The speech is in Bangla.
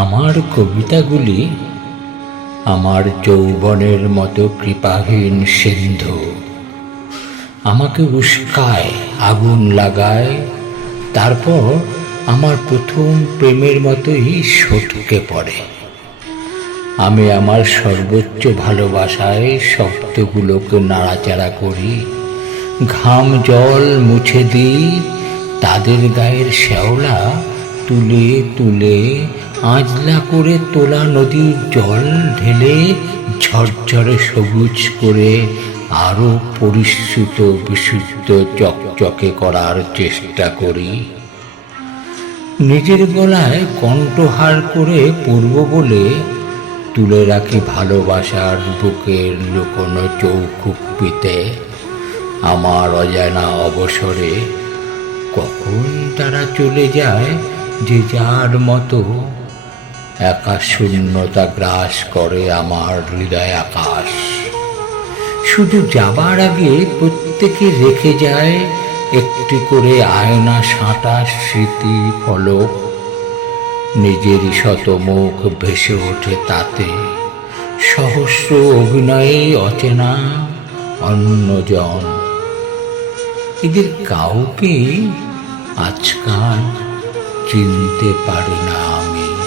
আমার কবিতাগুলি আমার যৌবনের মতো কৃপাহীন সিন্ধু। আমাকে উস্কায়, আগুন লাগায়, তারপর আমার প্রথম প্রেমের মতোই সটকে পড়ে। আমি আমার সর্বোচ্চ ভালোবাসায় শব্দগুলোকে নাড়াচাড়া করি, ঘাম জল মুছে দিই, তাদের গায়ের শ্যাওলা তুলে তুলে আজলা করে তোলা নদীর জল ঢেলে ঝরঝরে সবুজ করে আরও পরিশ্রুত বিশুদ্ধ চকচকে করার চেষ্টা করি। নিজের গলায় কণ্ঠহার করে পূর্ব বলে তুলে রাখি ভালোবাসার বুকের লুকোনো চৌকুপ্পিতে আমার অজানা অবসরে কখন তারা চলে যায় যে যার মতো একা শূন্যতা গ্রাস করে আমার হৃদয় আকাশ। শুধু যাবার আগে প্রত্যেকে রেখে যায় একটি করে আয়না সাঁটা স্মৃতি ফলক। নিজেরই শতমুখ ভেসে ওঠে তাতে। সহস্র অভিনয়ে অচেনা অন্যজন। এদের কাউকে আজকাল চিনতে পারি না আমি।